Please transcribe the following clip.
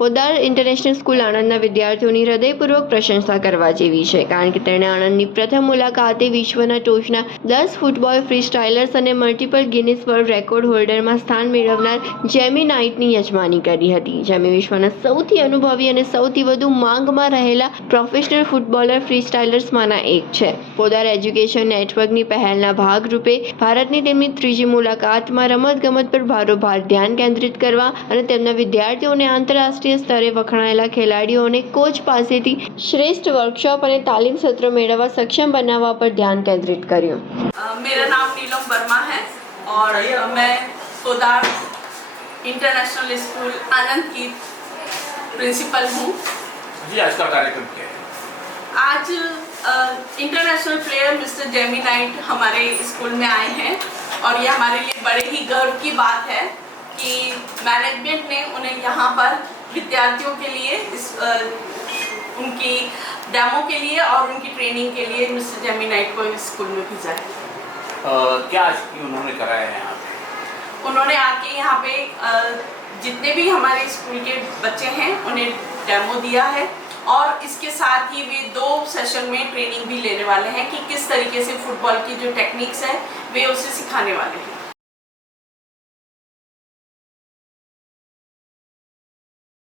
Podar international school આણંદના વિદ્યાર્થીઓની હૃદયપૂર્વક પ્રશંસા કરવા જેવી છે, કારણ કે તેણે આણંદની પ્રથમ મુલાકાતે વિશ્વના ટોચના 10 ફૂટબોલ ફ્રીસ્ટાઇલર્સ અને મલ્ટિપલ ગિનિસ વર્લ્ડ રેકોર્ડ હોલ્ડરમાં સ્થાન મેળવનાર જેમી નાઇટની યજમાની કરી હતી. જેમી વિશ્વના સૌથી અનુભવી અને સૌથી વધુ માંગમાં રહેલા પ્રોફેશનલ ફૂટબોલર ફ્રીસ્ટાઇલર્સમાંના એક છે. પોદાર એજ્યુકેશન નેટવર્કની પહેલના ભાગરૂપે ભારતની તેમની ત્રીજી મુલાકાતમાં રમતગમત પર ભારોભાર ધ્યાન કેન્દ્રિત કરવા અને તેમના વિદ્યાર્થીઓને આંતરરાષ્ટ્રીય સ્તરે વખણાયેલા ખેલાડીઓ અને કોચ પાસેથી શ્રેષ્ઠ વર્કશોપ અને તાલીમ સત્રો મેળવવા સક્ષમ બનાવવા પર ધ્યાન કેન્દ્રિત કર્યું. मेरा नाम नीलम वर्मा है और मैं पोदार इंटरनेशनल स्कूल आनंद की प्रिंसिपल हूँ. जी, आज का कार्यक्रम क्या है? आज international player mister Jamie night हमारे स्कूल में आए हैं और ये हमारे लिए बड़े ही गर्व की बात है कि मैनेजमेंट ने उन्हें यहाँ पर विद्यार्थियों के लिए उनकी डेमो के लिए और उनकी ट्रेनिंग के लिए मिस्टर जेमी नाइट को स्कूल में भेजा है. क्या आज उन्होंने कराया है यहाँ पे? उन्होंने आके यहाँ पे जितने भी हमारे स्कूल के बच्चे हैं उन्हें डेमो दिया है और इसके साथ ही वे 2 सेशन में ट्रेनिंग भी लेने वाले हैं कि किस तरीके से फुटबॉल की जो टेक्निक्स है वे उसे सिखाने वाले हैं.